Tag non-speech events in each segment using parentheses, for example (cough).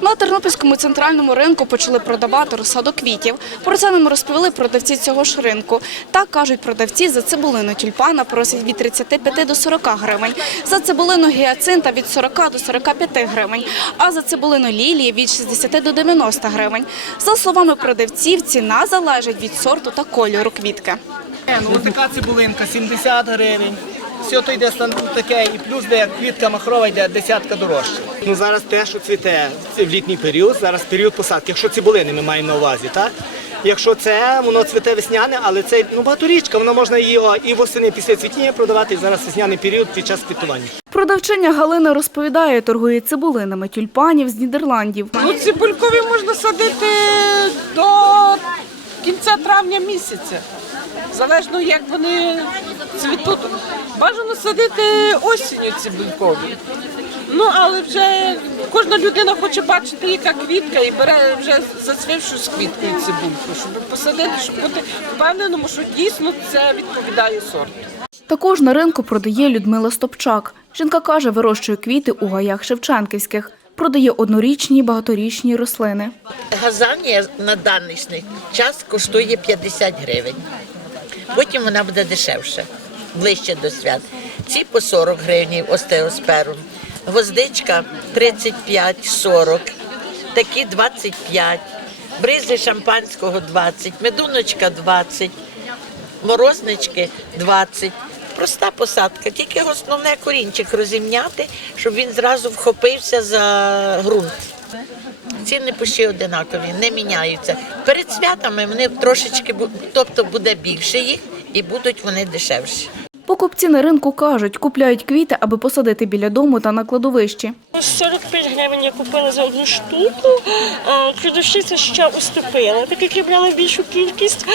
На тернопільському центральному ринку почали продавати розсаду квітів. Про це нам розповіли продавці цього ж ринку. Так кажуть продавці, за цибулину тюльпана просять від 35 до 40 гривень, за цибулину гіацинта від 40 до 45 гривень, а за цибулину лілії від 60 до 90 гривень. За словами продавців, ціна залежить від сорту та кольору квітки. Ну, ось така цибулинка 70 гривень. Все то йде таке, і плюс де квітка махрова йде десятка дорожче. Ну зараз те, що цвіте в літній період, зараз період посадки. Якщо цибулини ми маємо на увазі, так? Якщо це, воно цвіте весняне, але це ну, багаторічка, воно можна її і восени після цвітіння продавати, і зараз весняний період під час квітування. Продавчиня Галина розповідає, торгує цибулинами тюльпанів з Нідерландів. Ну, цибулькові можна садити до кінця травня місяця. Залежно як вони цвітуть. Бажано садити осінню цибулькові. Ну, але вже кожна людина хоче бачити, яка квітка, і бере вже зацвівшу з квіткою цибульку, щоб посадити, щоб бути впевненому, що дійсно це відповідає сорту. Також на ринку продає Людмила Стопчак. Жінка каже, вирощує квіти у гаях Шевченківських. Продає однорічні багаторічні рослини. Газанія на даний час коштує 50 гривень. Потім вона буде дешевша, ближче до свят. Ці по 40 гривень остеосперум. Гвоздичка 35-40, такі 25, бризи шампанського 20, медуночка 20, морознички 20. Проста посадка, тільки основне корінчик розімняти, щоб він зразу вхопився за ґрунт. Ціни почти одинакові, не міняються. Перед святами вони трошечки, тобто буде більше їх і будуть вони дешевші. Покупці на ринку кажуть, купляють квіти, аби посадити біля дому та на кладовищі. 45 гривень я купила за одну штуку. Продавщиця ще уступила, так як я брала більшу кількість.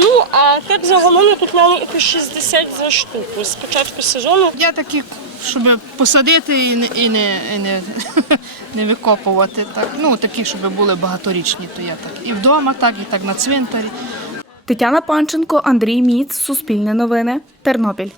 Ну а так загалом я купляла і по 60 за штуку з початку сезону. Я такі, щоб посадити і не, і не, і не, (laughs) не викопувати. Так. Ну, такі, щоб були багаторічні, то я так. І вдома, так, і так на цвинтарі. Тетяна Панченко, Андрій Міц, Суспільне новини, Тернопіль.